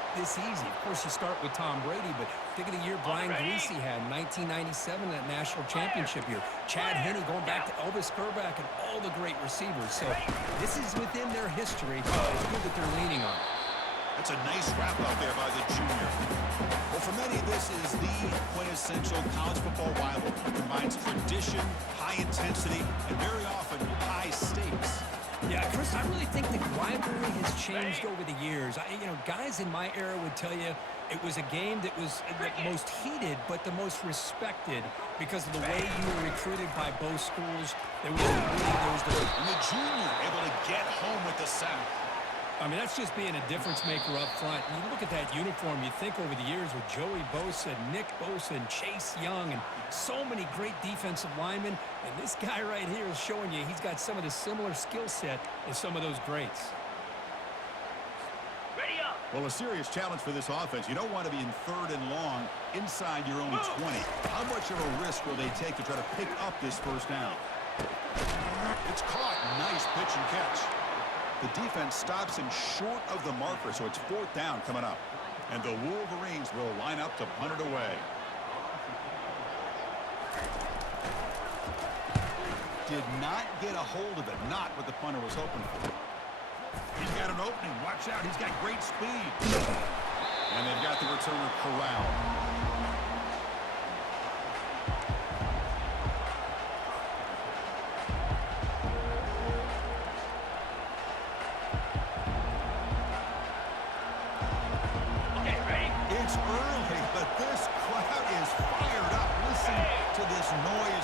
look this easy. Of course, you start with Tom Brady, but think of the year Brian Greasy had in 1997, that national championship year. Chad Henne going back to Elvis Grbac and all the great receivers. So this is within their history. It's good that they're leaning on it. That's a nice wrap out there by the junior. Well, for many, this is the quintessential college football rivalry. It combines tradition, high intensity, and very often high stakes. Yeah, Chris, I really think the rivalry has changed over the years. Guys in my era would tell you it was a game that was the most heated but the most respected because of the way you were recruited by both schools. And the junior able to get home with the sack. I mean, that's just being a difference maker up front. And you look at that uniform, you think over the years with Joey Bosa, Nick Bosa, and Chase Young, and so many great defensive linemen. And this guy right here is showing you he's got some of the similar skill set as some of those greats. Ready up. Well, a serious challenge for this offense. You don't want to be in 3rd and long inside your own 20. How much of a risk will they take to try to pick up this first down? It's caught. Nice pitch and catch. The defense stops him short of the marker, so it's 4th down coming up. And the Wolverines will line up to punt it away. Did not get a hold of it, not what the punter was hoping for. He's got an opening. Watch out. He's got great speed. And they've got the returner corralled.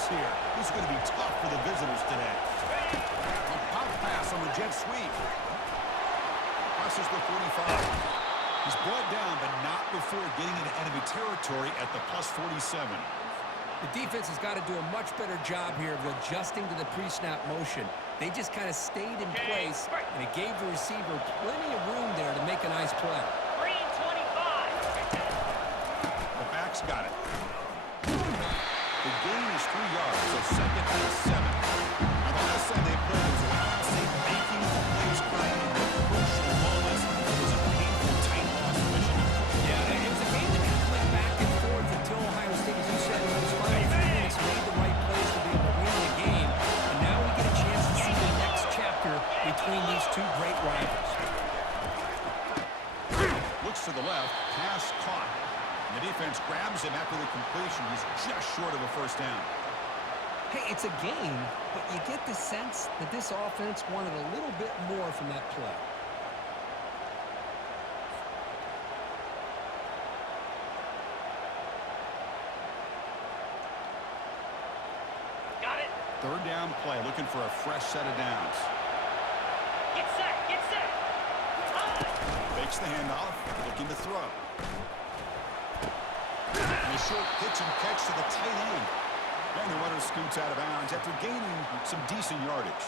Here. This is going to be tough for the visitors today. A pop pass on the jet sweep. Crosses the 45. He's brought down, but not before getting into enemy territory at the +47. The defense has got to do a much better job here of adjusting to the pre-snap motion. They just kind of stayed in place, and it gave the receiver plenty of room there to make a nice play. Green 25. The back's got it. The gain is 3 yards, so 2nd and 7. Now, the last time they played was around the same making the plays correct in the crucial moments. It was a painful, tight loss to Michigan. Yeah, it was a game that kind of went back and forth until Ohio State, as you said, in those final 3 minutes, made the right plays to be able to win the game. And now we get a chance to see the next chapter between these two great rivals. Looks to the left, pass caught. The defense grabs him after the completion. He's just short of a first down. Hey, it's a game, but you get the sense that this offense wanted a little bit more from that play. Got it. 3rd down play, looking for a fresh set of downs. Get set, get set. Fakes the handoff, looking to throw. And a short pitch and catch to the tight end. And the runner scoots out of bounds after gaining some decent yardage.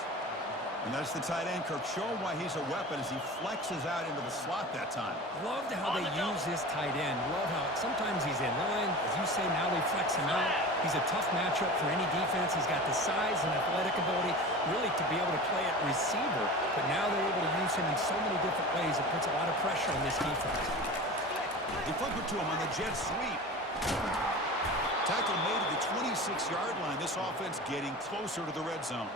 And that's the tight end, Kirk, showing why he's a weapon as he flexes out into the slot that time. Loved how they use this tight end. Love how sometimes he's in line. As you say, now they flex him out. He's a tough matchup for any defense. He's got the size and athletic ability really to be able to play at receiver. But now they're able to use him in so many different ways. It puts a lot of pressure on this defense. They flip it to him on the jet sweep. Tackle made at the 26-yard line. This offense getting closer to the red zone.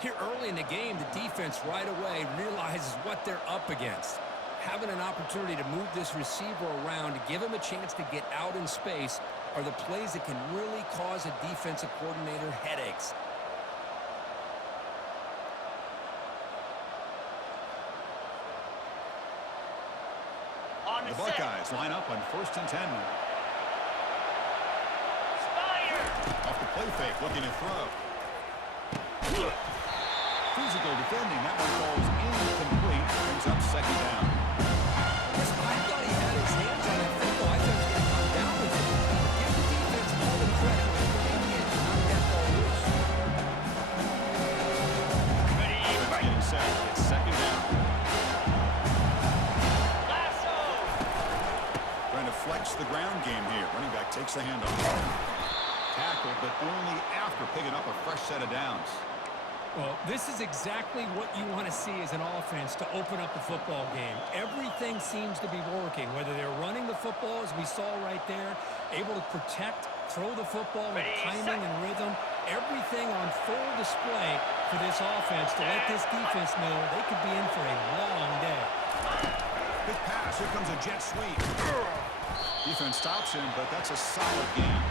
Here early in the game, the defense right away realizes what they're up against. Having an opportunity to move this receiver around, to give him a chance to get out in space, are the plays that can really cause a defensive coordinator headaches. The Buckeyes line up on 1st and 10 now. Off the play fake, looking to throw. Physical defending. That one falls incomplete. Brings up 2nd down. Yes, I thought he had his hands on that football. I thought he was going to come down with it. Give the defense all the credit. They can't knock that ball loose. Defense getting set. It's 2nd down. Trying to flex the ground game here. Running back takes the handoff. Tackled, but only after picking up a fresh set of downs. Well, this is exactly what you want to see as an offense to open up the football game. Everything seems to be working, whether they're running the football, as we saw right there, able to protect, throw the football with timing and rhythm. Everything on full display for this offense to let this defense know they could be in for a long day. Big pass. Here comes a jet sweep. Defense stops him, but that's a solid game.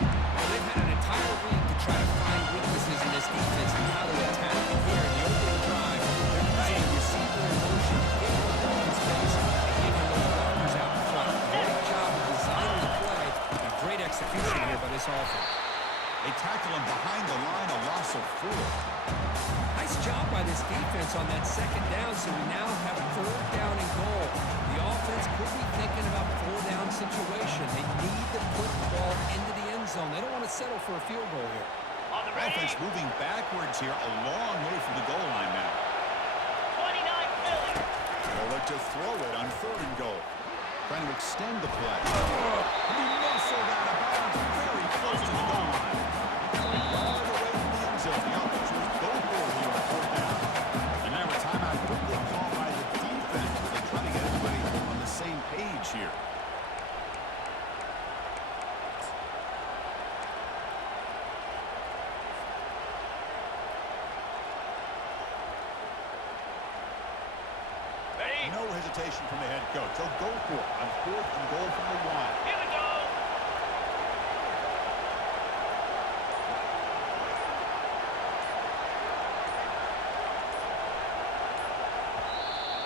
Well, they've had an entire week to try to find weaknesses in this defense and how to attack it here in the opening drive. They're using receiver in motion, getting the ball in space, and getting those blockers out in front. Great job of designing the play and great execution here by this offense. They tackle him behind the line, a loss of 4. Nice job by this defense on that second down, so we now have 3rd down and goal. The offense could be thinking about 4-down situation. They need to put the ball into the end zone. They don't want to settle for a field goal here. On the ready. Offense moving backwards here, a long way from the goal line now. 29 Philly. They'll look to throw it on 3rd and goal. Trying to extend the play. He muscled out of bounds very close to the goal line. All the way from the end zone. The offense was go for it here on 4th down. And now a timeout quickly called by the defense as they try to get everybody on the same page here. Ready? No hesitation from the head coach. He'll go for it on 4th and goal from the 1. Here we go.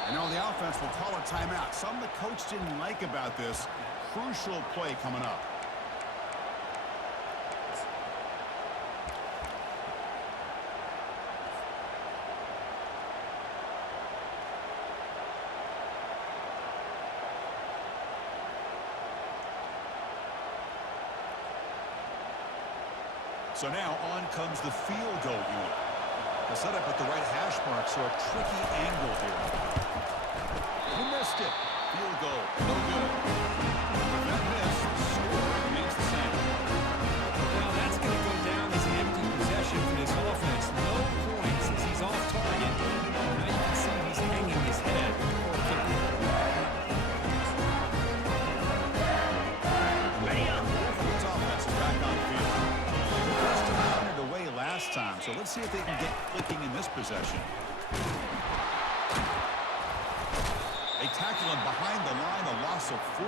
And now the offense will call a timeout. Something the coach didn't like about this. Crucial play coming up. So now on comes the field goal unit. They'll set up at the right hash mark, so a tricky angle here. He missed it. Field goal. No good. With that miss, the score remains the same. Now that's going to go down as an empty possession for this offense. No points as he's off target. Now you can see he's hanging his head before kicking. Ready up. This offense is back on the field. The first to run it away last time, so let's see if they can get clicking in this possession. They tackle him behind the line, a loss of 4.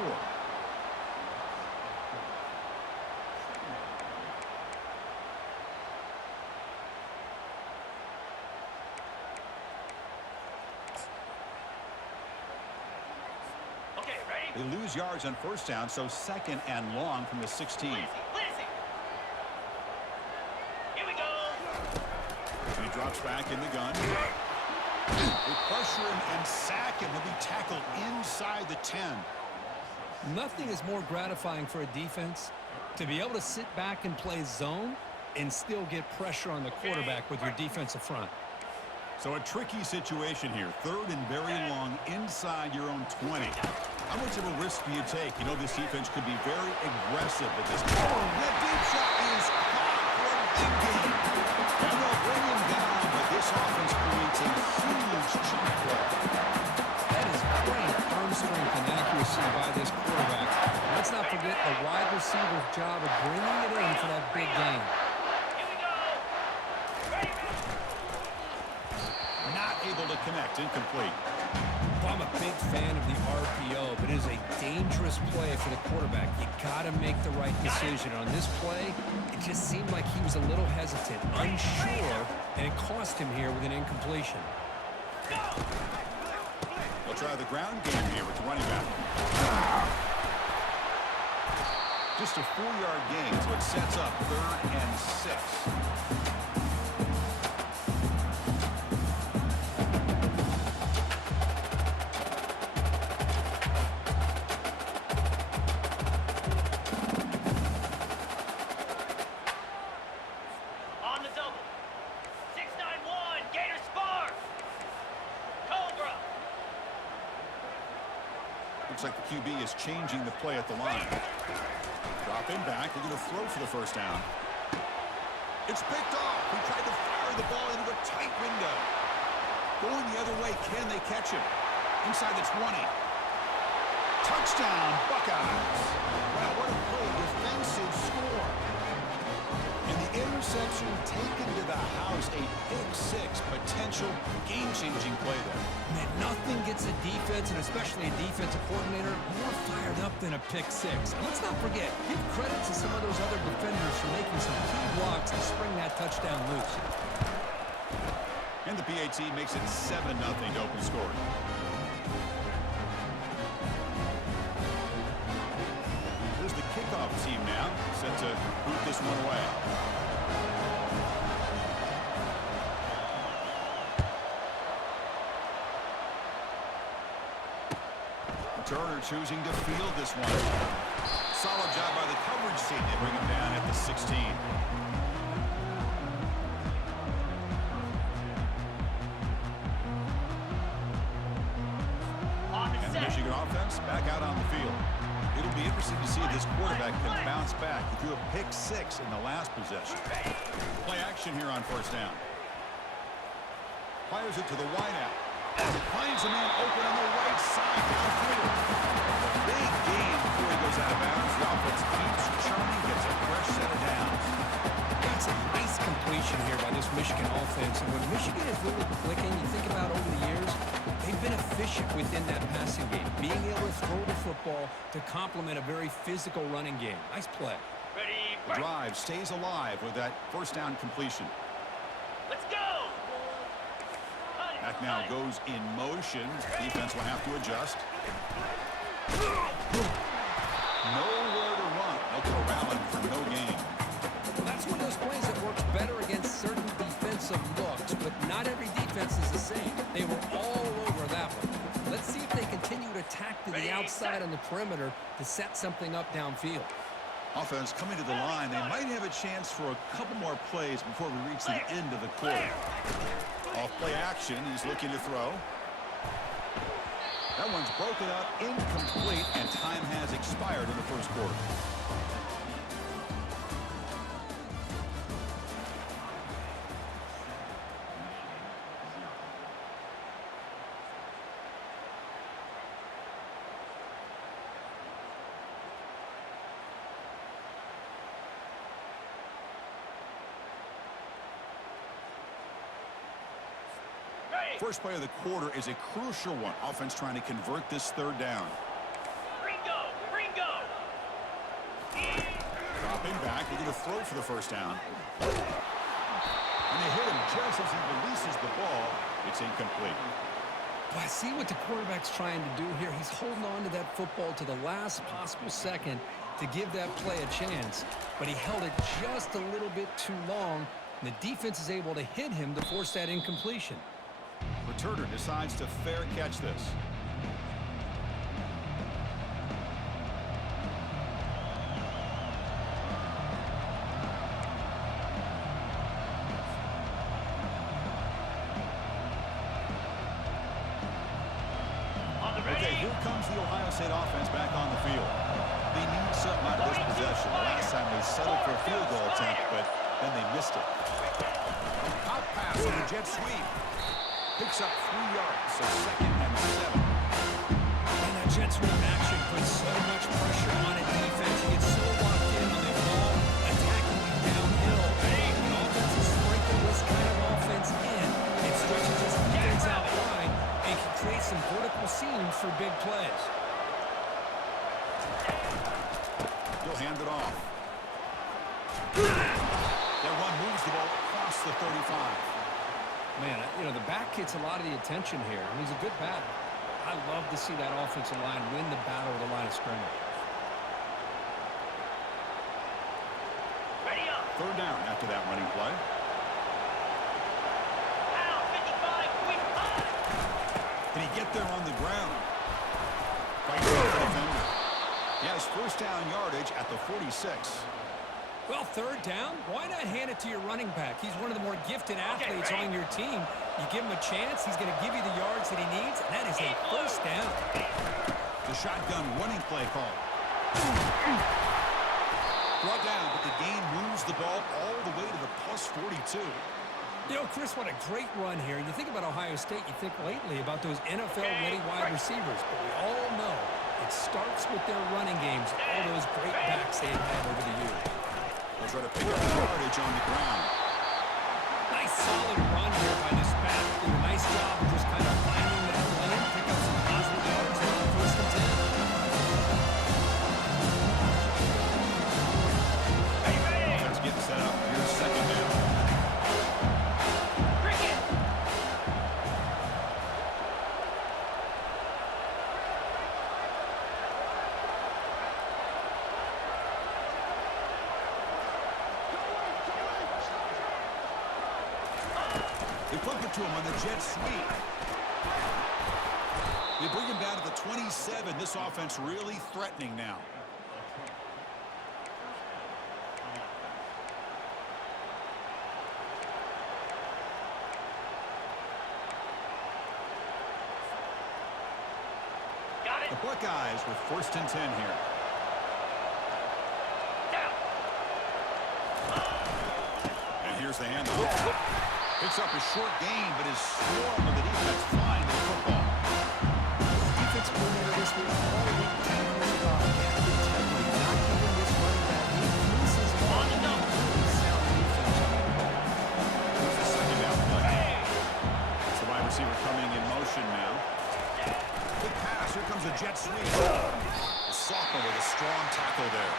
Okay, ready? They lose yards on 1st down, so 2nd and long from the 16. Lizzie. Here we go. And he drops back in the gun. They pressure him and sack him. He'll be tackled inside the 10. Nothing is more gratifying for a defense to be able to sit back and play zone and still get pressure on the quarterback with your defensive front. So a tricky situation here. 3rd and very long inside your own 20. How much of a risk do you take? You know this defense could be very aggressive at this point. Oh, that deep shot is caught for a big game. And they'll bring him down, but this offense creates a huge chunk play. That is great arm strength and accuracy by this quarterback. Let's not forget the wide receiver's job of bringing it in for that big game. Here we go. Ready? Not able to connect, incomplete. Well, I'm a big fan of the RPO, but it is a dangerous play for the quarterback. You got to make the right decision. On this play, it just seemed like he was a little hesitant, unsure, and it cost him here with an incompletion. They'll try the ground game here with the running back. Just a 4-yard gain, so it sets up 3rd and 6. On the double. 691. Gator Spark. Cobra. Looks like the QB is changing the play at the line. Drop in back. They're going to throw for the 1st down. It's picked off. He tried to fire play the ball into a tight window. Going the other way, can they catch him? Inside the 20. Touchdown, Buckeyes. Wow, what a play. Defensive score. And the interception taken to the house. A pick-6 potential game-changing play there. Man, nothing gets a defense, and especially a defensive coordinator, more fired up than a pick-6. And let's not forget, give credit to some of those other defenders for making some key blocks to spring that touchdown loose. And the PAT makes it 7-0 to open scoring. Here's the kickoff team now, set to boot this one away. Turner choosing to field this one. Solid job by the coverage team. They bring him down at the 16. And the Michigan offense back out on the field. It'll be interesting to see if this quarterback can bounce back. He threw a pick-6 in the last possession. Play action here on first down. Fires it to the wideout. Finds a man open on the right side downfield. A big gain before he goes out of bounds. The offense keeps churning, gets a fresh set of downs. That's a nice completion here by this Michigan offense. And when Michigan is really clicking, you think about over the years, they've been efficient within that passing game, being able to throw the football to complement a very physical running game. Nice play. Ready, The drive stays alive with that first down completion. let's go! Back now goes in motion. Defense will have to adjust. Nowhere to run. They'll corral him for no gain. Well, that's one of those plays that works better against certain defensive looks, but not every defense is the same. They were all over that one. Let's see if they continue to attack to the outside on the perimeter to set something up downfield. Offense coming to the line. They might have a chance for a couple more plays before we reach the end of the quarter. Off play action, he's looking to throw. That one's broken up, incomplete, and time has expired in the first quarter. First play of the quarter is a crucial one. Offense trying to convert this third down. Ringo! Dropping back, they're going to throw for the first down. And they hit him just as he releases the ball. It's incomplete. Well, I see what the quarterback's trying to do here. He's holding on to that football to the last possible second to give that play a chance. But he held it just a little bit too long, and the defense is able to hit him to force that incompletion. Returner decides to fair catch this. Okay, here comes the Ohio State offense back on the field. They need something out of this possession. Last time they settled for a field goal attempt, but then they missed it. Hot pass on the jet sweep. Picks up 3 yards, so 2nd and 7. And that jet sweep action puts so much pressure on a defense. He gets so locked in on the ball, attacking you downhill. When offenses sprinkle this kind of offense in, it stretches his defense out wide and can create some vertical seams for big plays. He'll hand it off. That one moves the ball across the 35. Man, you know, the back gets a lot of the attention here, and he's a good back. I love to see that offensive line win the battle at the line of scrimmage. Ready up! Third down after that running play. Out, 55, quick high! Can he get there on the ground? Fights off the defender. He has first down yardage at the 46. Well, third down, why not hand it to your running back? He's one of the more gifted athletes on your team. You give him a chance, he's going to give you the yards that he needs, and that is a first down. The shotgun running play call. Brought down, but the gain moves the ball all the way to the +42. You know, Chris, what a great run here. And you think about Ohio State, you think lately about those NFL-ready wide receivers. But we all know it starts with their running games, all those great backs they've had over the years. They'll try to pick up the yardage on the ground. Nice solid run here by this back. Did a nice job of just kind of finding that lane, pick up some positive yards on first and 10. Offense getting set up. Here's second down. They flip it to him on the jet sweep. They bring him down to the 27. This offense really threatening now. Got it. The Buckeyes with first and 10 here. Down. And here's the handoff. Picks up a short gain, but his swarm of the defense find the football. Defense coordinator this week all week telling us about Captain Tedley not giving this running back any pieces On the double. sound defense. Here's the second down play. It's the wide receiver coming in motion now. Quick pass. Here comes a jet sweep. The sophomore with a strong tackle there.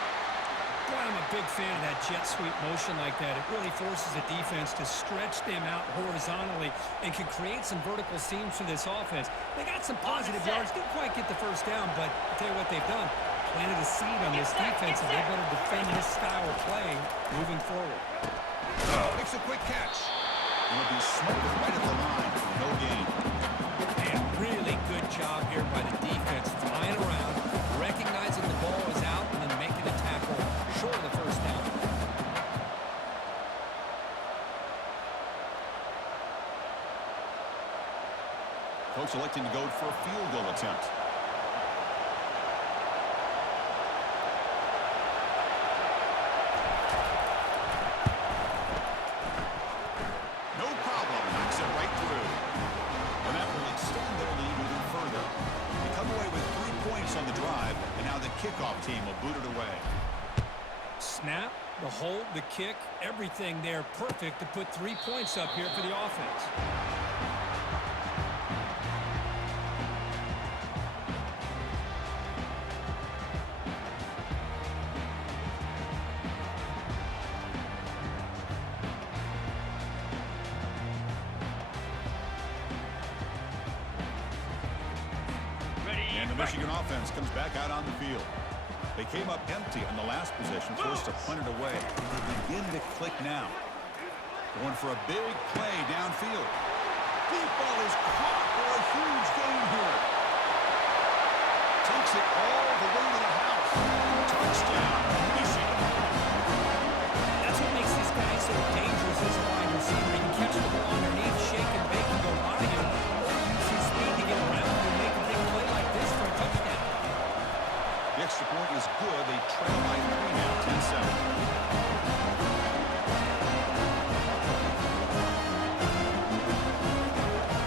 Boy, I'm a big fan of that jet sweep motion like that. It really forces the defense to stretch them out horizontally and can create some vertical seams for this offense. They got some positive yards. Didn't quite get the first down, but I'll tell you what they've done. Planted a seed on this defense, and they better defend this style of play moving forward. Makes a quick catch. It'll be smoked right at the line for no gain. And really good job here by the defense, flying around, recognizing the ball is out, and then making a tackle short of the first down. Coach electing to go for a field goal attempt. No problem. Knocks it right through. And that will extend their lead even further. They come away with 3 points on the drive, and now the kickoff team will boot it away. Snap, the hold, the kick, everything there perfect to put 3 points up here for the offense. And the Michigan offense comes back out on the field. They came up empty on the last possession, forced to punt it away. They begin to click now. Going for a big play downfield. Deep ball is caught for a huge gain here. Takes it all the way to the house. Touchdown, Michigan. That's what makes this guy so dangerous as a wide receiver. He can catch the ball underneath, shake and bake and go by him, or use his speed to get around and make a big play like this for a touchdown. The extra point is good. They trail by 3 now, 10-7.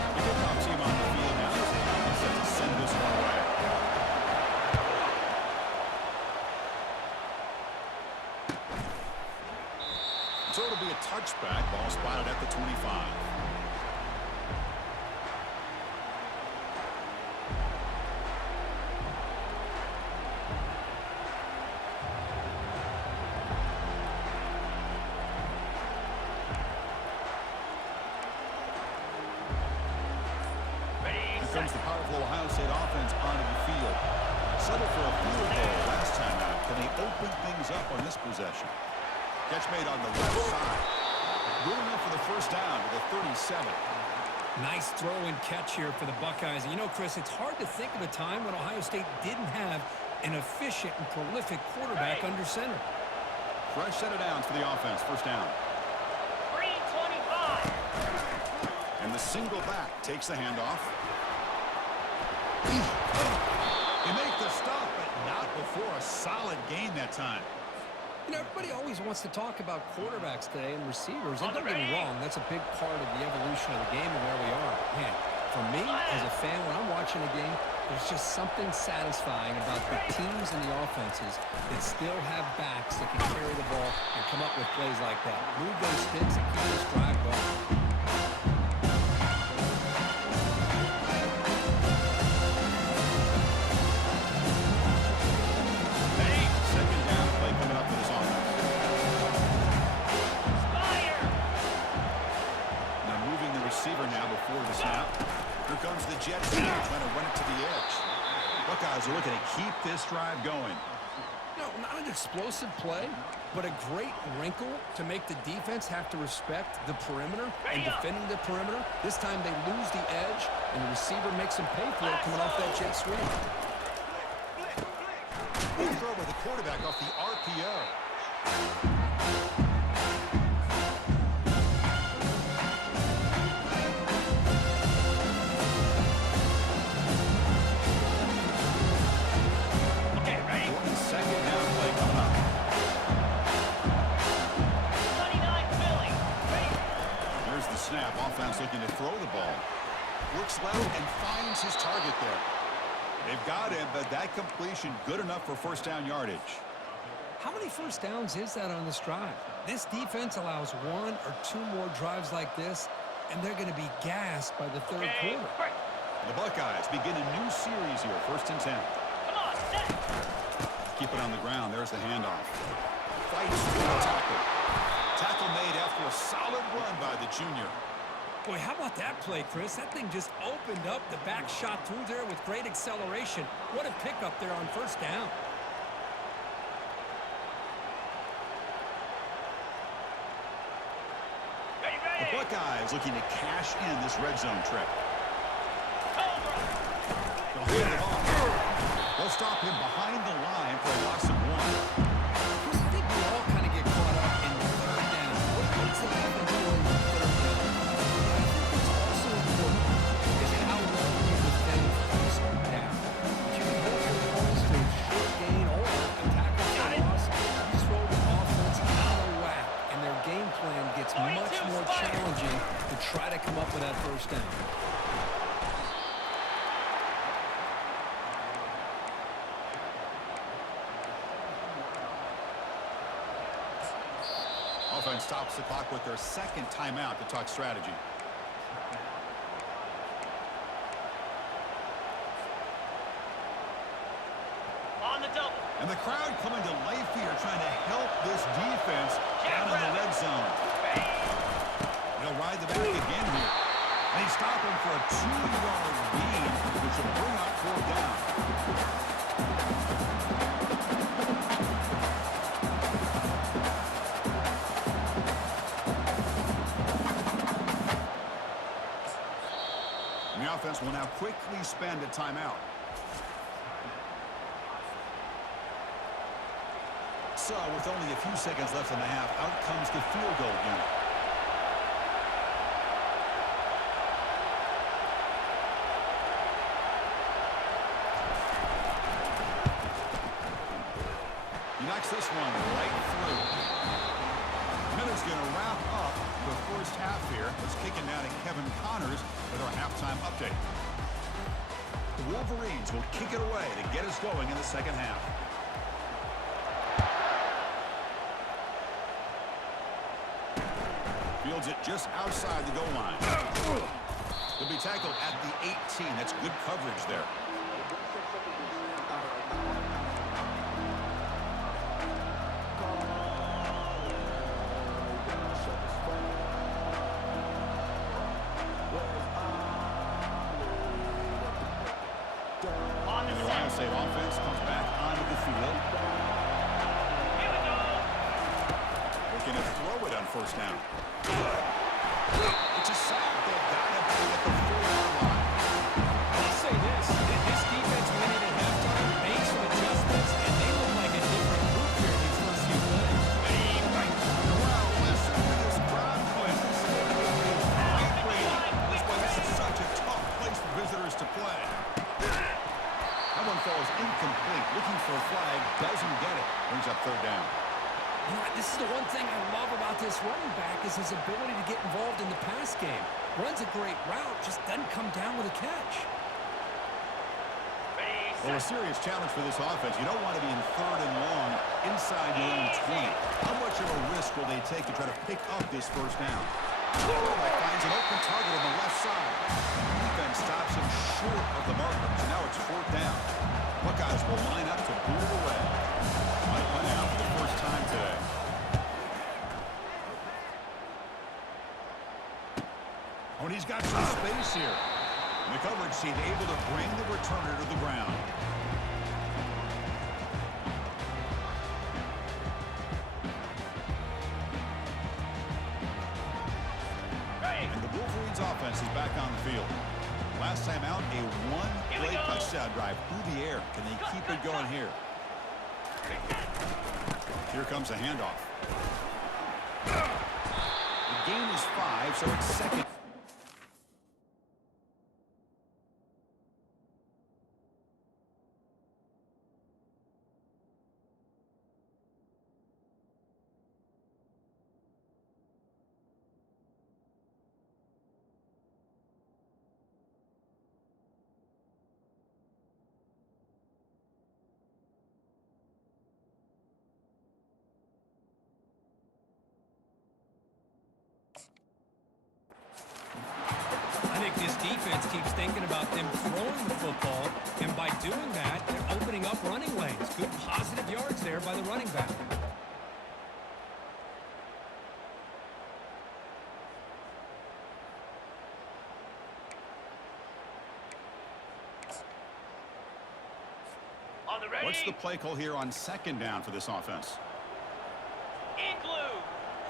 The kickoff team on the field now is set to send this one away. So it'll be a touchback. Ball spotted at the 25. Here comes the powerful Ohio State offense onto the field. Settled for a field goal last time out. Can they open things up on this possession? Catch made on the left side. Good enough for the first down to the 37. Nice throw and catch here for the Buckeyes. And you know, Chris, it's hard to think of a time when Ohio State didn't have an efficient and prolific quarterback under center. Fresh set of downs for the offense. First down. 325. And the single back takes the handoff. They make the stop, but not before a solid gain that time. Everybody always wants to talk about quarterbacks today and receivers. And don't get me wrong, that's a big part of the evolution of the game and where we are. Man, for me, as a fan, when I'm watching a game, there's just something satisfying about the teams and the offenses that still have backs that can carry the ball and come up with plays like that. Move those sticks and keep this drive going. Before the snap. Here comes the Jets now trying to run it to the edge. Buckeyes are looking to keep this drive going. Not an explosive play, but a great wrinkle to make the defense have to respect the perimeter and defending the perimeter. This time they lose the edge, and the receiver makes them pay for it coming off that jet sweep. Good throw by the quarterback off the RPO. Snap, offense looking to throw the ball. Looks left and finds his target there. They've got him, but that completion good enough for first down yardage. How many first downs is that on this drive? This defense allows one or two more drives like this, and they're going to be gassed by the third quarter. The Buckeyes begin a new series here, 1st and 10. Come on, set. Keep it on the ground. There's the handoff. Fights for the tackle. Tackle made after a solid run by the junior. Boy, how about that play, Chris? That thing just opened up. The back shot through there with great acceleration. What a pickup there on first down. Ready. The Buckeyes looking to cash in this red zone trip. They'll hand it off. They'll stop him behind the line for a loss of 1. Chris, I think we all kind of get caught up in the third down. What's the offense doing on third down? But I think what's also important is how well you defend first down. If you can hold your opponents to a short gain or a tackle for a loss, you just roll the offense out of whack, and their game plan gets much more challenging to try to come up with that first down. Offense stops the clock with their second timeout to talk strategy. On the double. And the crowd coming to life here trying to help this defense down in the red zone. They'll ride the back again here. And they stop him for a 2-yard lead, which will bring up 4th down. The offense will now quickly spend a timeout. So, with only a few seconds left in the half, out comes the field goal unit. He knocks this one right through. Miller's going to wrap up the first half here. Let's kick it down to Kevin Connors with our halftime update. The Wolverines will kick it away to get us going in the second half. Fields it just outside the goal line. He'll be tackled at the 18. That's good coverage there. And the Ohio State offense comes back onto the field. Here we go. Looking to throw it on first down. It's a sack. They've got him at the 4-yard line. I'll say this. This defense went in at halftime, made some adjustments, and they look like a different group here in these first few plays. Wow, listen to this crowd noise. This is vibrating. That's why this is such a tough place for visitors to play. That one falls incomplete. Looking for a flag. Doesn't get it. Brings up 3rd down. This is the one thing I love about this running back is his ability to get involved in the pass game. Runs a great route, just doesn't come down with a catch. Well, a serious challenge for this offense. You don't want to be in 3rd and long inside your own 20. How much of a risk will they take to try to pick up this first down? Finds an open target on the left side. Defense stops him short of the marker. So now it's 4th down. Buckeyes will line up to boot it away. Might win out for the first time today. Oh, and he's got some space here. And the coverage team able to bring the returner to the ground. And the Wolverines offense is back on the field. Last time out, a one-play touchdown drive through the air. Can they keep it going here? Here comes a handoff. The game is 5, so it's 2nd. I think this defense keeps thinking about them throwing the football, and by doing that, they're opening up running lanes. Good positive yards there by the running back. On the ready. What's the play call here on 2nd down for this offense? Igloo.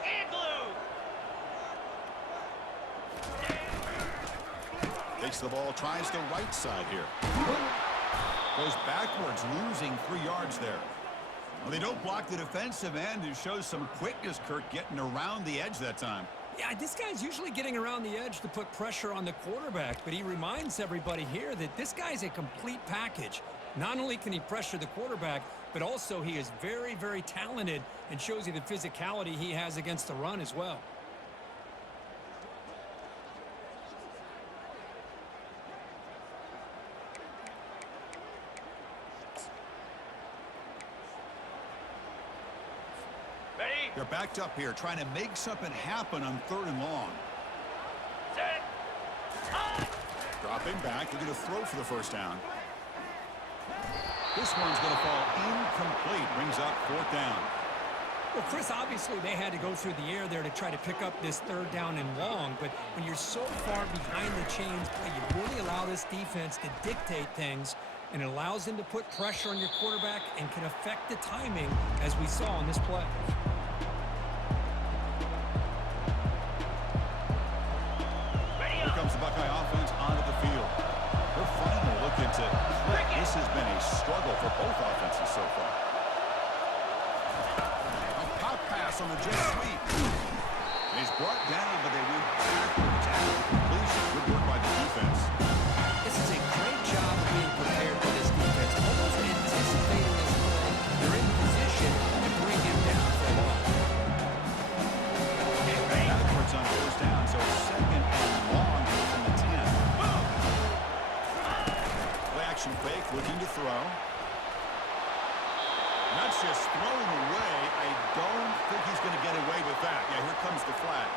Igloo. Takes the ball, tries the right side here. Goes backwards, losing 3 yards there. Well, they don't block the defensive end, who shows some quickness, Kirk, getting around the edge that time. Yeah, this guy's usually getting around the edge to put pressure on the quarterback, but he reminds everybody here that this guy's a complete package. Not only can he pressure the quarterback, but also he is very, very talented and shows you the physicality he has against the run as well. Ready. They're backed up here, trying to make something happen on 3rd and long. Set. Dropping back, they're going to throw for the first down. This one's going to fall incomplete, brings up 4th down. Well, Chris, obviously they had to go through the air there to try to pick up this 3rd down and long, but when you're so far behind the chains, boy, you really allow this defense to dictate things, and it allows them to put pressure on your quarterback and can affect the timing, as we saw on this play. Here comes the Buckeye offense onto the field. They're finally looking to click. This has been a struggle for both offenses so far. A pop pass on the jet sweep. He's brought down, but they went backwards after the completion. Good work by the defense. This is a great job of being prepared by this defense. Almost anticipating this play. They're in position to bring him down for a loss. Backwards on 1st down, so 2nd and long here from the 10. Play action fake, looking to throw. That's just thrown away. I don't think he's going to get away with that. Yeah, here comes the flag.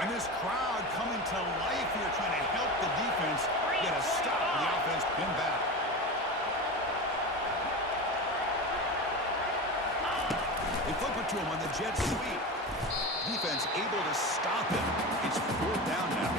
And this crowd coming to life here, trying to help the defense get a stop. The offense pinned back. They flip it to him on the jet sweep. Defense able to stop him. It's 4th down now.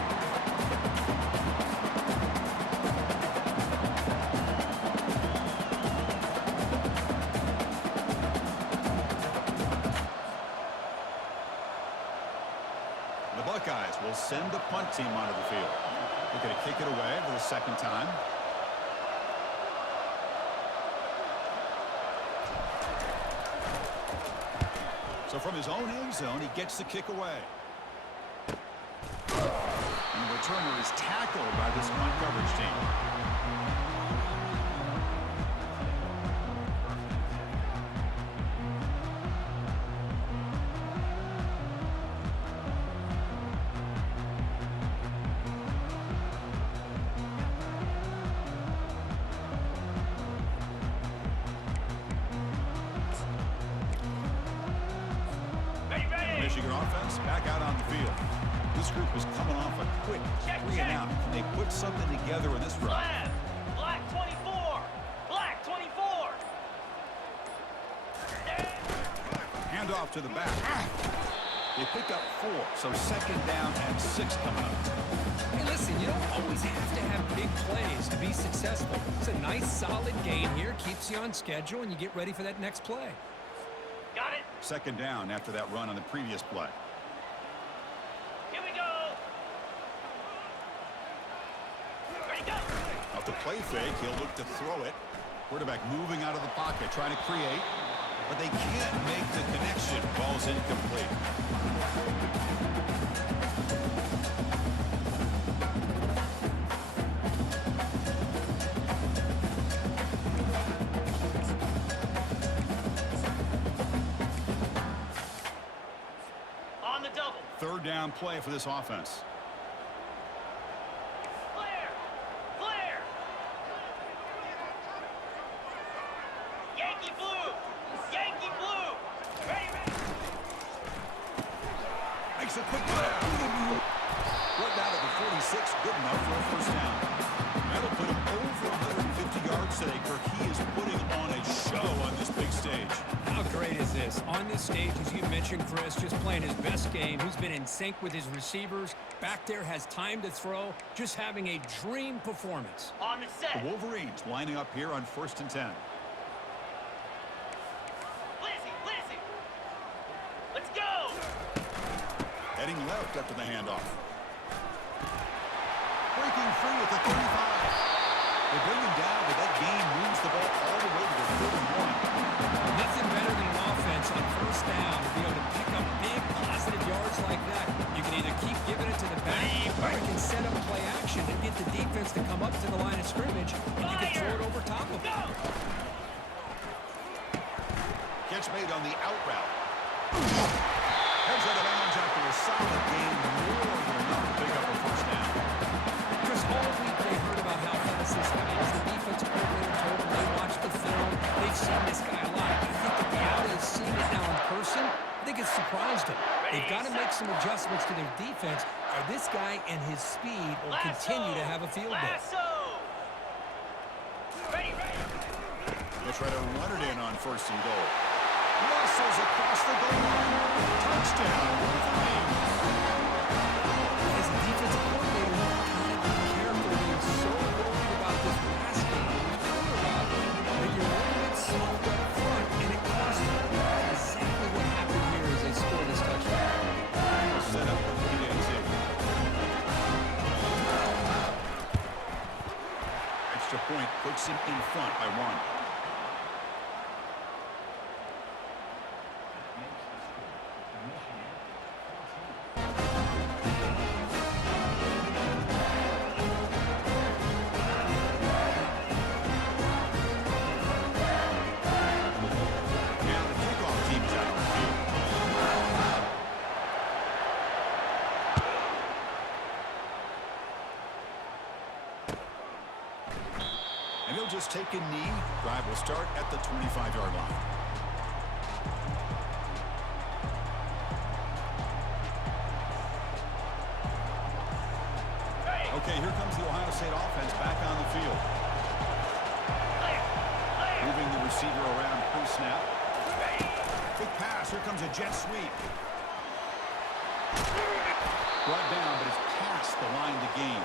The Buckeyes will send the punt team onto the field. They're going to kick it away for the 2nd time. So from his own end zone, he gets the kick away. And the returner is tackled by this punt coverage team. Michigan offense back out on the field. This group is coming off a quick 3 and out. Can they put something together in this drive? Black 24. Black 24. Hand off to the back. They pick up 4, so second down and 6 coming up. Hey, listen, you don't always have to have big plays to be successful. It's a nice, solid gain here. Keeps you on schedule, and you get ready for that next play. Got it. Second down after that run on the previous play. Here we go. Ready, go. Off the play fake, he'll look to throw it. Quarterback moving out of the pocket, trying to create. But they can't make the connection. Ball's incomplete. On the double. Third down play for this offense. Flare. Flare. Yankee blue. Yankee blue. Ready, ready. Makes a quick grab. Right down at the 46, good enough for a first down. That'll put him over 150 yards today. Kirk, he is putting on a show on this big stage. How great is this? On this stage, as you mentioned, Chris, just playing his best game. He's been in sync with his receivers. Back there, has time to throw. Just having a dream performance. On the set. The Wolverines lining up here on 1st and 10. Lizzie. Let's go. Heading left after the handoff. Breaking free at the 35. They bring him down, but that gain moves the ball all the way to the 31. Nothing better than an offense on first down to be able to pick up big positive yards like that. You can either keep giving it to the back, or you can set up play action and get the defense to come up to the line of scrimmage, and you can throw it over top of them. Catch made on the out route. Heads out of bounds after a solid gain, more than enough to pick up a first down. Chris, all week they heard about how fast this guy is. The defensive coordinator told them they watched the film. They've seen this guy a lot. I think the reality is seeing it now in person, I think it's surprised them. They've got to make some adjustments to their defense, or this guy and his speed will continue to have a field day. Ready. They'll try to run it in on 1st and goal. Muscles across the goal line. Touchdown, Wolverines. As a defensive coordinator, you've got to be careful being so worried about this pass game that you're a little bit soft up front, and it costs you. Exactly what happened here as they scored this touchdown. Set up for the PAT. Extra point puts him in front by 1. And he'll just take a knee. Drive will start at the 25-yard line. Okay, here comes the Ohio State offense back on the field. Moving the receiver around pre-snap. Quick pass. Here comes a jet sweep. Brought down, but it's past the line to gain.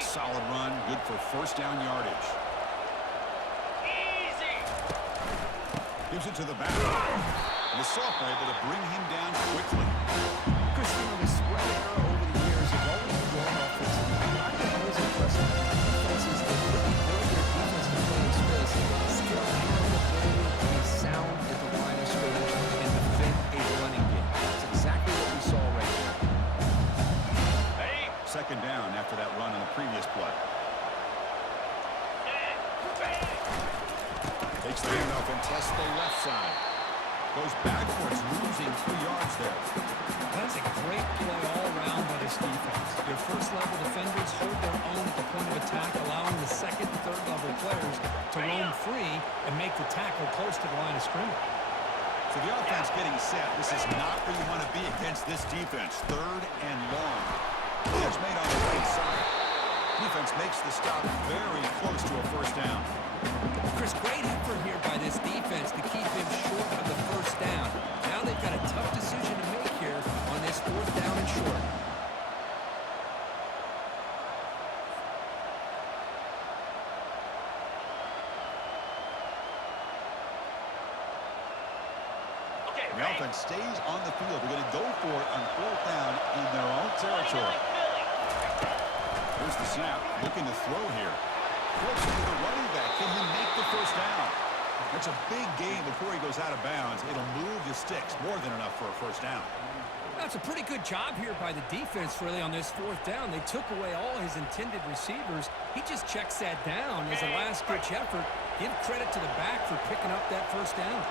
Solid run, good for first down yardage. Easy. Gives it to the back. And the sophomore able to bring him down quickly. Chris, the spread era over the years has always grown offensively. That was impressive. down after that run on the previous play. Takes the handoff and tests the left side. Goes backwards, losing 3 yards there. That's a great play all around by this defense. Their first-level defenders hold their own at the point of attack, allowing the second and third-level players to roam free and make the tackle close to the line of scrimmage. So the offense getting set. This is not where you want to be against this defense. 3rd and long. Catch made on the right side. Defense makes the stop very close to a first down. Chris, great effort here by this defense to keep him short of the first down. Now they've got a tough decision to make here on this 4th down and short. The offense stays on the field. They're going to go for it on 4th down in their own territory. Here's the snap. Looking to throw here. Flips it to the running back. Can he make the first down? It's a big game before he goes out of bounds. It'll move the sticks. More than enough for a first down. That's a pretty good job here by the defense, really, on this 4th down. They took away all his intended receivers. He just checks that down as a last-ditch effort. Give credit to the back for picking up that first down.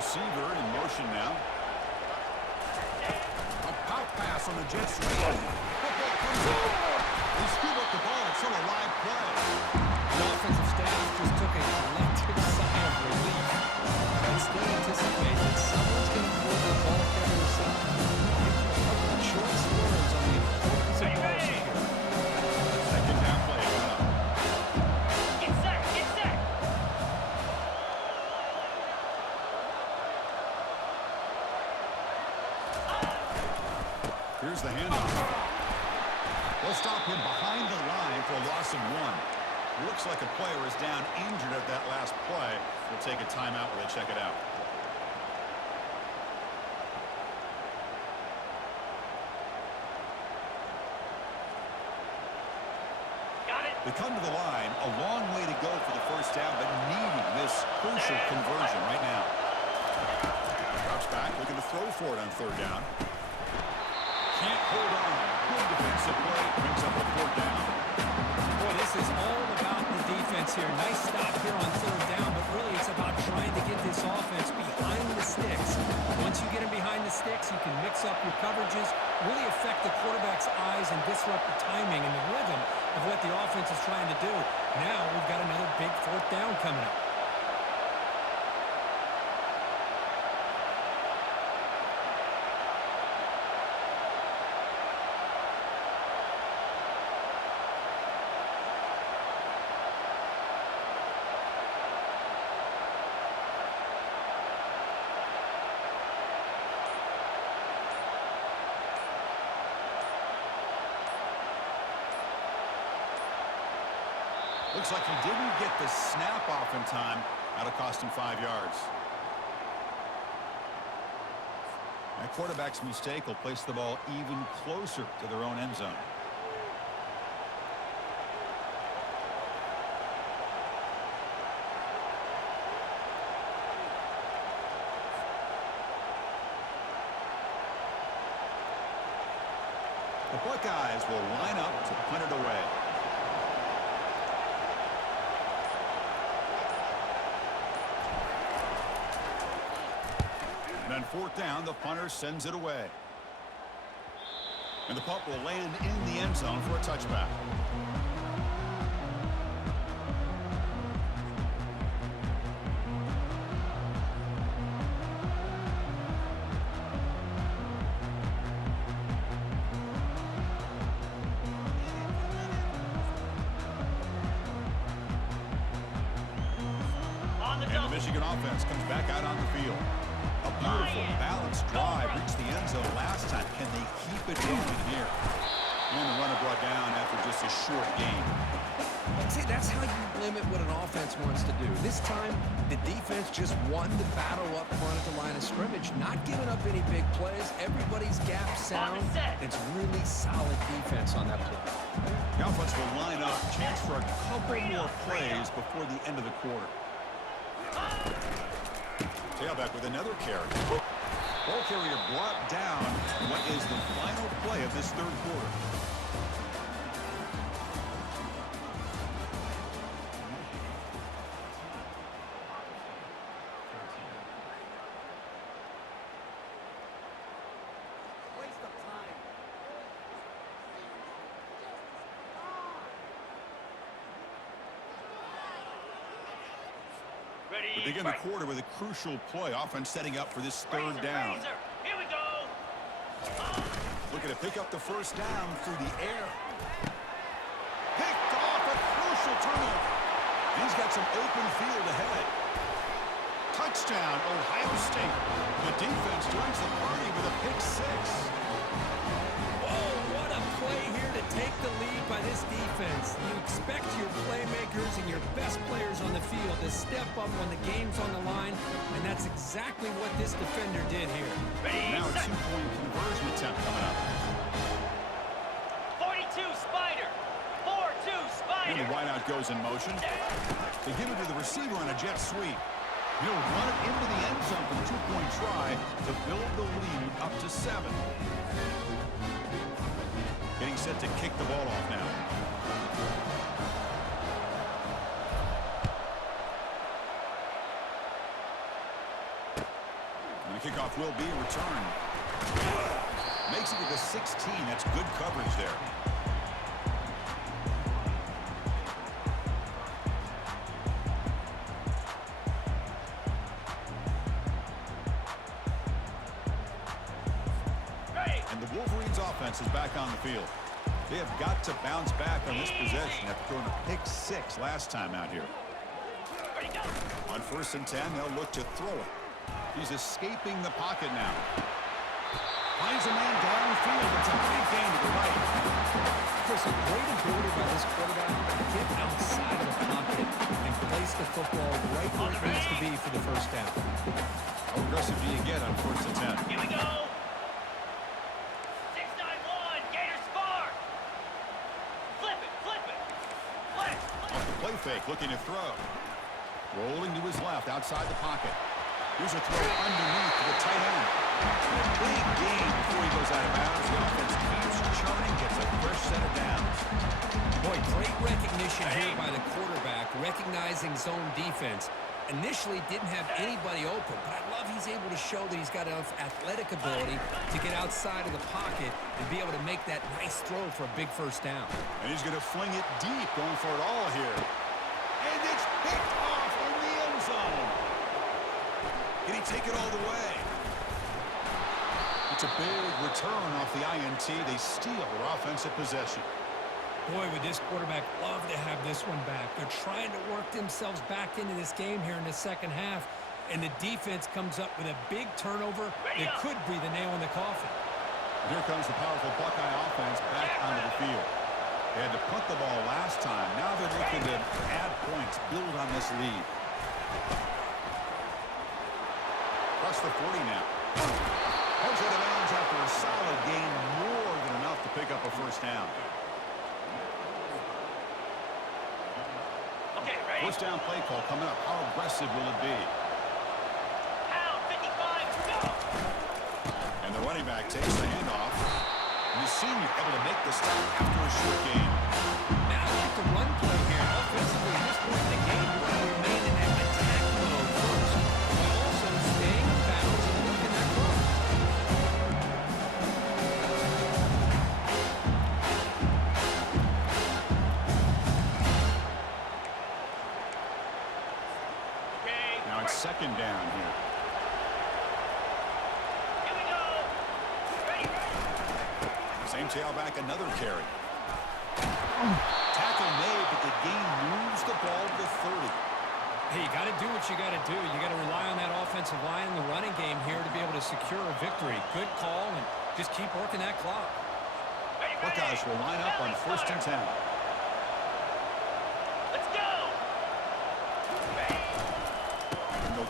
Receiver in motion now. A pop pass on the Jets. Football comes out. They scoop up the ball. It's still a live play. The offensive staff just took a collective sigh of relief. It's still anticipated that someone's going to pull the ball carrier aside. Give them a couple of choice words on the importance of ball security. Second half play coming up. Get set, get set. Here's the handoff. They'll stop him behind the line for a loss of 1. Looks like a player is down injured at that last play. We'll take a timeout while they check it out. Got it. They come to the line, a long way to go for the first down, but needing this crucial conversion right now. Drops back, looking to throw for it on 3rd down. Can't hold on. Good defensive play, brings up a 4th down. Boy, this is all about the defense here. Nice stop here on 3rd down, but really it's about trying to get this offense behind the sticks. Once you get them behind the sticks, you can mix up your coverages, really affect the quarterback's eyes and disrupt the timing and the rhythm of what the offense is trying to do. Now we've got another big 4th down coming up. Looks like he didn't get the snap off in time. That'll cost him 5 yards. That quarterback's mistake will place the ball even closer to their own end zone. The Buckeyes will line up to punt it away. And on 4th down, the punter sends it away. And the punt will land in the end zone for a touchback. And the Michigan offense comes back out on the field. A beautiful, balanced drive reached the end zone last time. Can they keep it moving here? And the runner brought down after just a short gain. See, that's how you limit what an offense wants to do. This time, the defense just won the battle up front at the line of scrimmage, not giving up any big plays. Everybody's gap sound. It's really solid defense on that play. The offense will line up. Chance for a couple more plays before the end of the quarter. Tailback with another carry. Ball carrier brought down in what is the final play of this 3rd quarter. We begin the quarter with a crucial play. Offense setting up for this third down. Here we go. Looking to pick up the first down through the air. Picked off, a crucial turnover. He's got some open field ahead. Touchdown, Ohio State. The defense joins the party with a pick six. Whoa, what a play here to take the lead by this defense. You expect your playmakers and your best players on the field to step up when the game's on the line, and that's exactly what this defender did here. Now a two-point conversion attempt coming up. 42 Spider. 4-2 Spider. And the wideout goes in motion. They give it to the receiver on a jet sweep. He'll run it into the end zone for the two-point try to build the lead up to 7. Getting set to kick the ball off now. And the kickoff will be a return. Makes it to the 16. That's good coverage there. Is back on the field. They have got to bounce back on this possession after throwing a pick six last time out here. On 1st and 10, they'll look to throw it. He's escaping the pocket now. Finds a man downfield. It's a big gain to the right. Chris, a great ability by this quarterback to get outside of the pocket and place the football right where it needs to be for the first down. How aggressive do you get on 1st and 10? Here we go. Play fake, looking to throw. Rolling to his left, outside the pocket. Here's a throw underneath to the tight end. And a big gain before he goes out of bounds. The offense keeps churning, gets a fresh set of downs. Boy, great recognition here by the quarterback, recognizing zone defense. Initially didn't have anybody open, but I love he's able to show that he's got enough athletic ability to get outside of the pocket and be able to make that nice throw for a big first down. And he's going to fling it deep, going for it all here. And it's picked off in the end zone. Can he take it all the way? It's a big return off the INT. They steal their offensive possession. Boy, would this quarterback love to have this one back. They're trying to work themselves back into this game here in the second half, and the defense comes up with a big turnover that could be the nail in the coffin. Here comes the powerful Buckeye offense back onto the field. They had to punt the ball last time. Now they're looking to add points, build on this lead. Across the 40 now. Heads out of bounds after a solid gain, more than enough to pick up a first down. First down play call coming up. How aggressive will it be? Pound 55, go! And the running back takes the handoff. And the senior able to make the stop after a short gain. Now I like the run play here. Offensively, at this point in the game, you want to remain in that attack mode first, while also staying in bounds and working that clock. Second down here. Here we go. Ready. Same tailback, another carry. Tackle made, but the gain moves the ball to 30. Hey, you got to do what you got to do. You got to rely on that offensive line in the running game here to be able to secure a victory. Good call, and just keep working that clock. Buckeyes will line up on 1st and 10.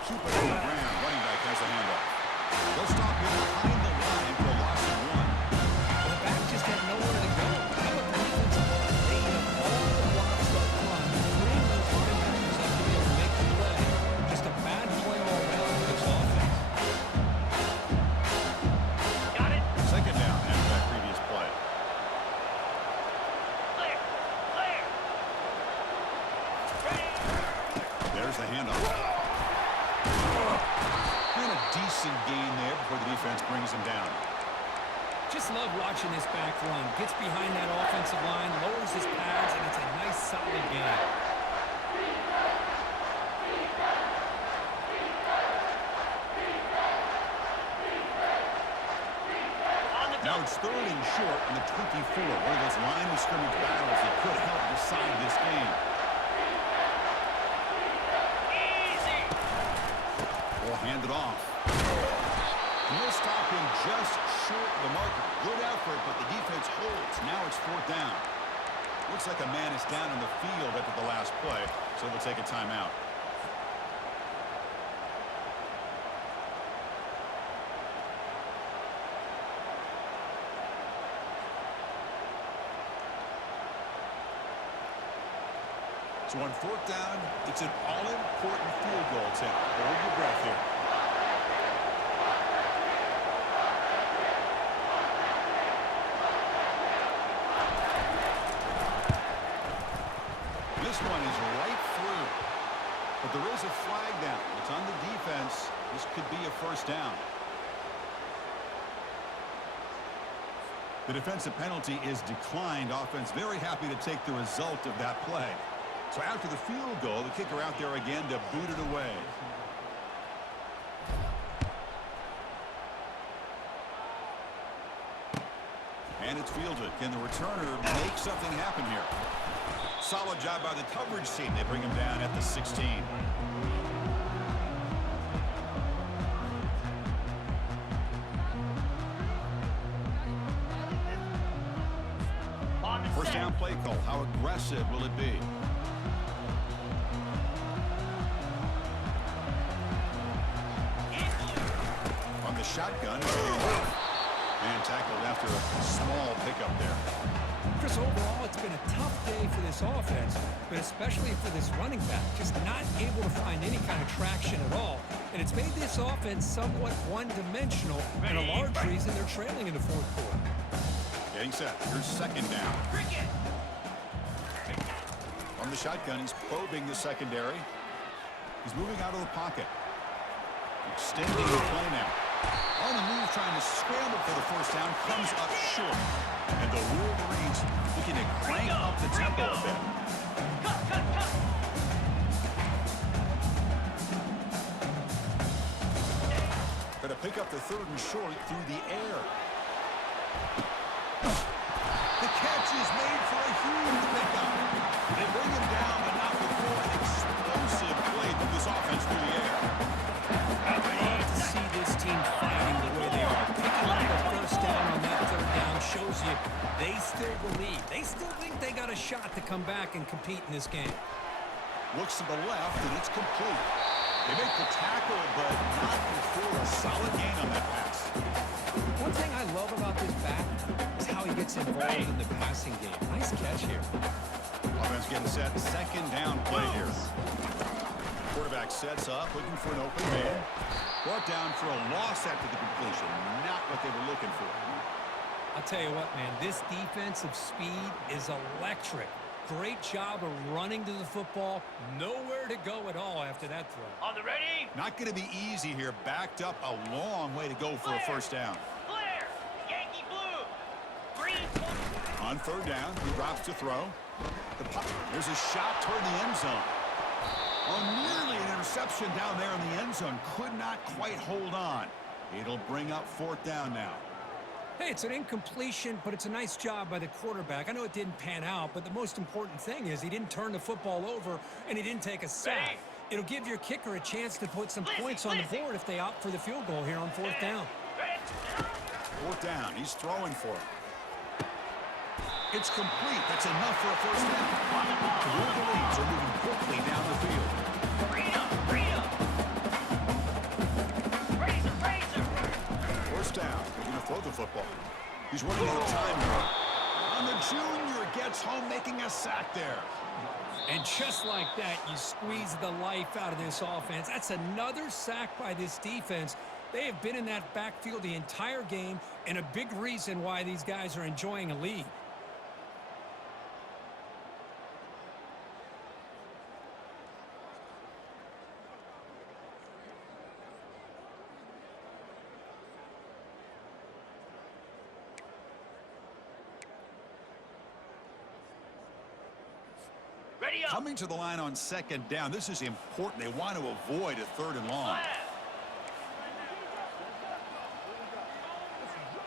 Keep it on the ground. Running back has a handoff. They'll stop him behind the line for a loss of 1. The back just had nowhere to go. How about the defensive line? They eat up all the blocks up front, freeing those linebackers up to be able to make the play. Just a bad play all around for this offense. Got it. Second down after that previous play. Clear. Clear. Ready. There's the handoff. And a decent gain there before the defense brings him down. Just love watching this back run. Gets behind that offensive line, lowers his pads, and it's a nice solid gain. Now it's 3rd and short in the 24. One of those line of scrimmage battles that could help decide this game. Easy. We'll hand it off. And he'll stop him just short of the marker. Good effort, but the defense holds. Now it's 4th down. Looks like a man is down in the field after the last play, so they'll take a timeout. So on 4th down, it's an all-important field goal attempt. Hold your breath here. This one is right through. But there is a flag down. It's on the defense. This could be a 1st down. The defensive penalty is declined. Offense very happy to take the result of that play. So after the field goal, the kicker out there again to boot it away. And it's fielded. Can the returner make something happen here? Solid job by the coverage team. They bring him down at the 16. First down play call. How aggressive will it be? On the shotgun. And tackled after a small pickup there. Chris, overall, it's been a tough day for this offense, but especially for this running back, just not able to find any kind of traction at all. And it's made this offense somewhat one-dimensional, and a large reason they're trailing in the 4th quarter. Getting set. Here's 2nd down. On the shotgun, he's probing the secondary. He's moving out of the pocket. Extending the play now. On the move, trying to scramble for the 1st down, comes up short. And the Wolverines looking to crank up the tempo a bit. Going to pick up the 3rd and short through the air. The catch is made for a huge pickup. They bring him down, but not before an explosive play through this offense through the air. I'd love to see this team fighting the way they are. Picking up the 1st down on that 3rd down shows you they still believe. They still think they got a shot to come back and compete in this game. Looks to the left, and it's complete. They make the tackle, but not before a solid gain on that pass. One thing I love about this back is how he gets involved in the passing game. Nice catch here. Offense getting set. 2nd down play here. Quarterback sets up, looking for an open man. Brought down for a loss after the completion. Not what they were looking for. I'll tell you what, man, this defensive speed is electric. Great job of running to the football. Nowhere to go at all after that throw. On the ready. Not going to be easy here. Backed up a long way to go for a 1st down. Flare. Yankee blue. Green. On 3rd down, he drops to throw. There's a shot toward the end zone. Oh, nearly an interception down there in the end zone. Could not quite hold on. It'll bring up 4th down now. Hey, it's an incompletion, but it's a nice job by the quarterback. I know it didn't pan out, but the most important thing is he didn't turn the football over and he didn't take a sack. It'll give your kicker a chance to put some points on the board if they opt for the field goal here on 4th down. 4th down. He's throwing for it. It's complete. That's enough for a 1st down. The Wolverines are moving quickly down the field. First down. They're going to throw the football. He's running out of time here. And the junior gets home, making a sack there. And just like that, you squeeze the life out of this offense. That's another sack by this defense. They have been in that backfield the entire game, and a big reason why these guys are enjoying a lead. Ready up. Coming to the line on 2nd down. This is important. They want to avoid a 3rd and long.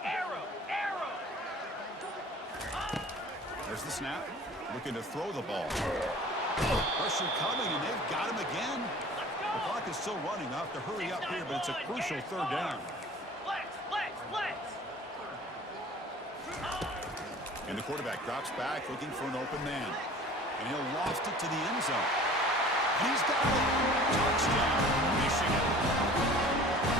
Arrow. Arrow. the snap. Looking to throw the ball. Pressure coming, and they've got him again. The clock is still running. I'll have to hurry up here, but it's a crucial third down. Flex, flex, flex. And the quarterback drops back, looking for an open man. And he'll loft it to the end zone. He's got it. Touchdown, Michigan.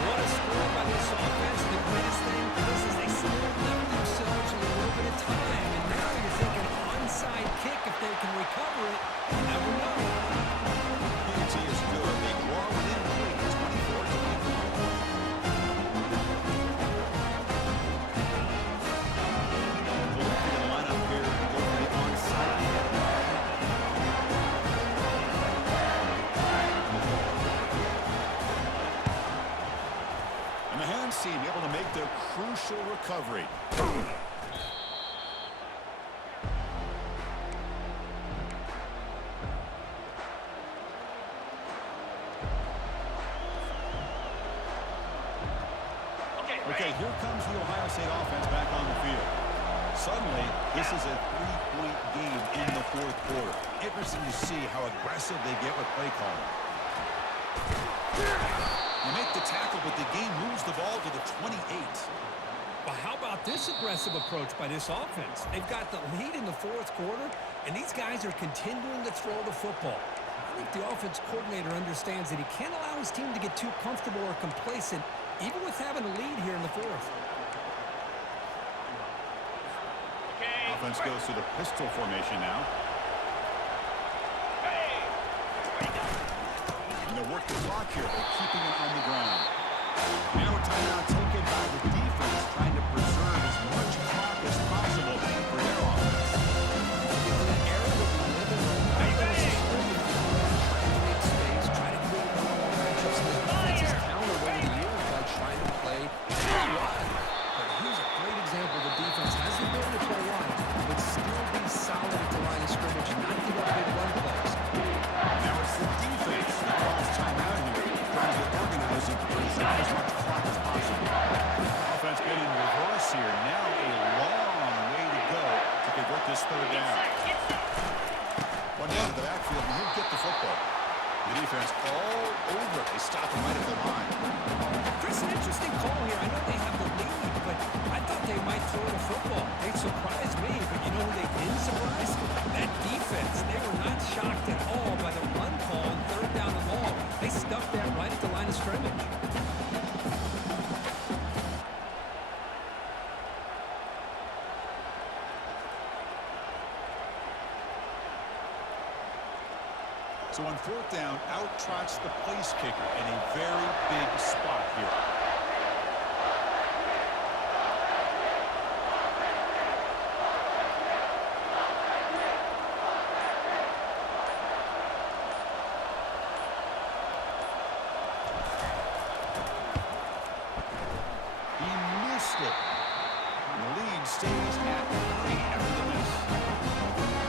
What a score by this offense. The greatest thing is they still left themselves a little bit of time. And now you're thinking onside kick if they can recover it. You never know. PNT is good. They draw within 24-21. We'll look for the lineup here to go for the onside kick. And the hands team able to make their crucial recovery. Okay, here comes the Ohio State offense back on the field. Suddenly, this is a three-point game in the fourth quarter. Interesting to see how aggressive they get with play calling. They make the tackle, but the game moves the ball to the 28. But how about this aggressive approach by this offense? They've got the lead in the fourth quarter, and these guys are continuing to throw the football. I think the offense coordinator understands that he can't allow his team to get too comfortable or complacent, even with having a lead here in the fourth. Offense goes to the pistol formation now. And they'll work the clock here by keeping it on the ground. Now a timeout taken by the defense, trying to preserve as much clock as possible for their offense. In an era that we live in right now, it's a sport that trying to make space, trying to create one-on-one matchups, and the defense has countered over the years by trying to play wide. But here's a great example. The defense has the ability to play wide, but still be solid at the line of scrimmage and not give up big run plays. Now it's the defense that calls timeout here, trying to get organized and preserve as much clock as possible. Offense getting reverse here. Now a long way to go to convert this third down. One down to the backfield, and he'll get the football. The defense all over it. They stop him right at the line. Chris, an interesting call here. I know they have the lead, but I thought they might throw the football. They surprised me, but you know who they didn't surprise? That defense. They were not shocked at all by the run call on third down and long. They stuffed that right at the line of scrimmage. So on fourth down, out trots the place kicker in a very big spot here. He missed it. And the lead stays at 3 after the miss.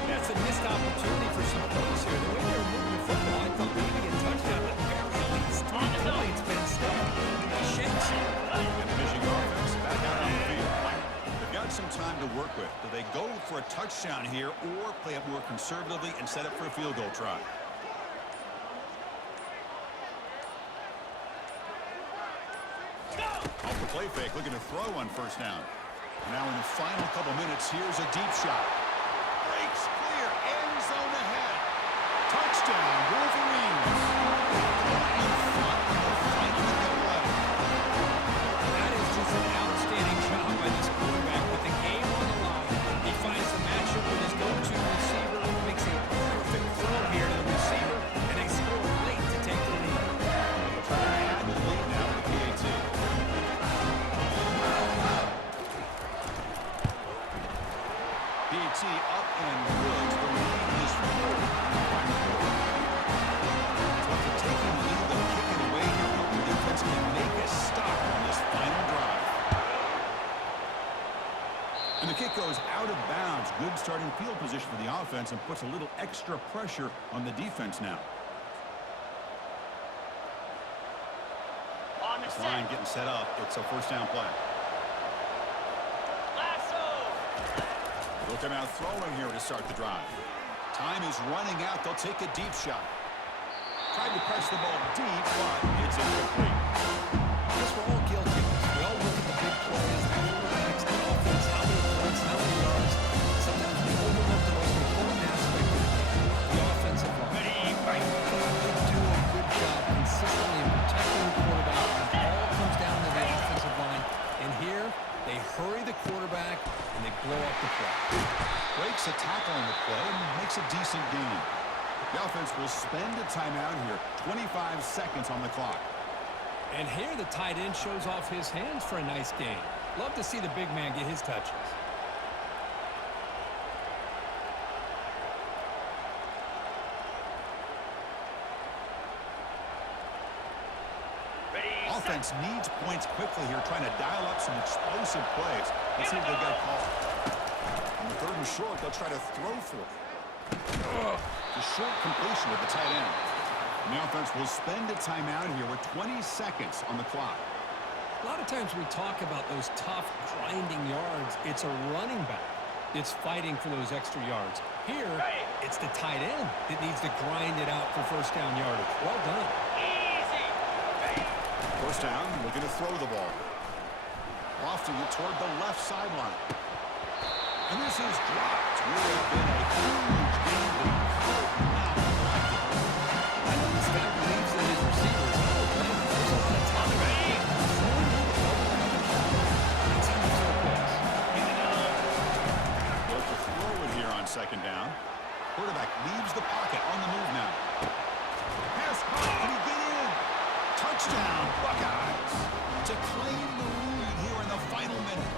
That's a missed opportunity for some points here. The way they were moving the football, I thought maybe a touchdown at the very least. 3 points, but instead, he shakes it. And the Michigan offense back out on the field. They've got some time to work with. Do they go for a touchdown here or play it more conservatively and set up for a field goal try? Off the play fake, looking to throw on first down. Now in the final couple minutes, here's a deep shot. Breaks clear, end zone ahead. Touchdown, Wolverines. In front of the final play. That is just an outstanding job by this quarterback with the game on the line. He finds the matchup with his go-to receiver, makes a perfect throw here to the receiver, and they score late to take the lead. They'll try to add the lead now with the PAT. PAT up and good. The lead is 4. So after taking the lead, they'll kick it away here. Hope the defense can make a stop on this final drive. And the kick goes out of bounds. Good starting field position for the offense and puts a little extra pressure on the defense now. On the This line getting set up. It's a first down play. Lasso. Go They'll come out throwing here to start the drive. Time is running out. They'll take a deep shot. Tried to press the ball deep, but it's incomplete. I guess we're all guilty. We all look at the big plays, the quarterbacks, the offense, how many points, how many yards. Sometimes we overlook the most important aspect of the game, the offensive line. They do a good job consistently in protecting the quarterback. It all comes down to the offensive line. And here, they hurry the quarterback, and they blow up the play. Breaks a tackle on the play and makes a decent gain. The offense will spend a timeout here. 25 seconds on the clock. And here the tight end shows off his hands for a nice game. Love to see the big man get his touches. Offense needs points quickly here, trying to dial up some explosive plays. Let's see what they got called. On the 3rd and short, they'll try to throw for it. The short completion with the tight end. And the offense will spend a timeout here with 20 seconds on the clock. A lot of times we talk about those tough, grinding yards. It's a running back that's fighting for those extra yards. Here, it's the tight end that needs to grind it out for first down yardage. Well done. First down, looking to throw the ball. Lofting it toward the left sideline. And this is dropped. Really been a huge game, but not collected. I noticed that believes in his receivers. There's a lot of talent right there. Throwing in the double coverage. That's how you throw pass. Look to throw it here on 2nd down. Quarterback leaves the pocket on the move now. Pass caught. Can he get in? Touchdown, Buckeyes, to claim the lead here in the final minute.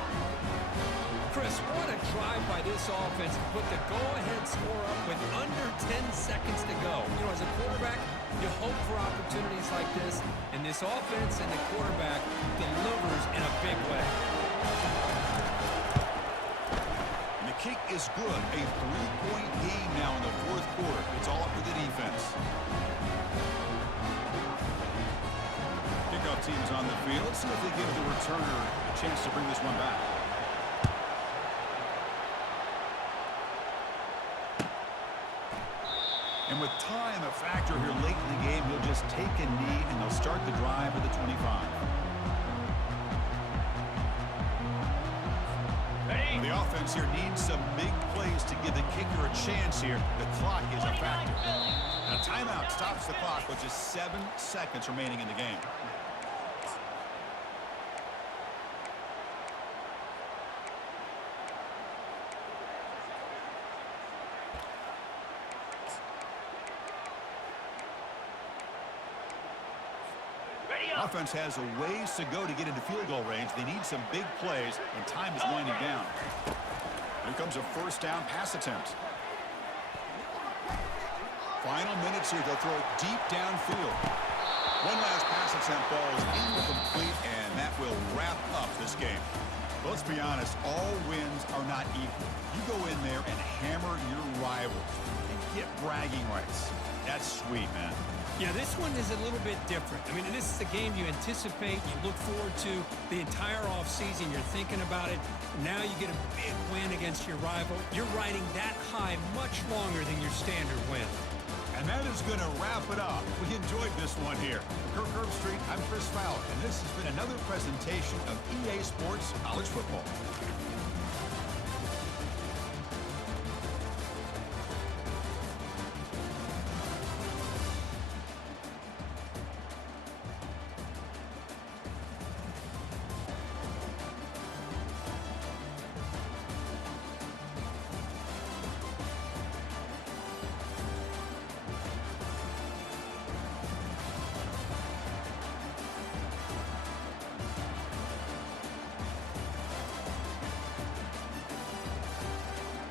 Chris, what a drive by this offense to put the go-ahead score up with under 10 seconds to go. You know, as a quarterback, you hope for opportunities like this, and this offense and the quarterback delivers in a big way. And the kick is good. A 3-point game now in the 4th quarter. It's all up to the defense. Kickoff team is on the field. Let's see if they give the returner a chance to bring this one back. And with time a factor here late in the game, he'll just take a knee and they'll start the drive at the 25. The offense here needs some big plays to give the kicker a chance here. The clock is a factor. Now timeout stops the clock with just 7 seconds remaining in the game. Offense has a ways to go to get into field goal range. They need some big plays, and time is winding down. Here comes a first down pass attempt. Final minutes here. They'll throw it deep downfield. One last pass attempt, falls incomplete, and that will wrap up this game. But let's be honest, all wins are not equal. You go in there and hammer your rival and get bragging rights. That's sweet, man. Yeah, this one is a little bit different. I mean, this is a game you anticipate, you look forward to the entire offseason. You're thinking about it. Now you get a big win against your rival. You're riding that high much longer than your standard win. And that is going to wrap it up. We enjoyed this one here. Kirk Herbstreit, I'm Chris Fowler, and this has been another presentation of EA Sports College Football.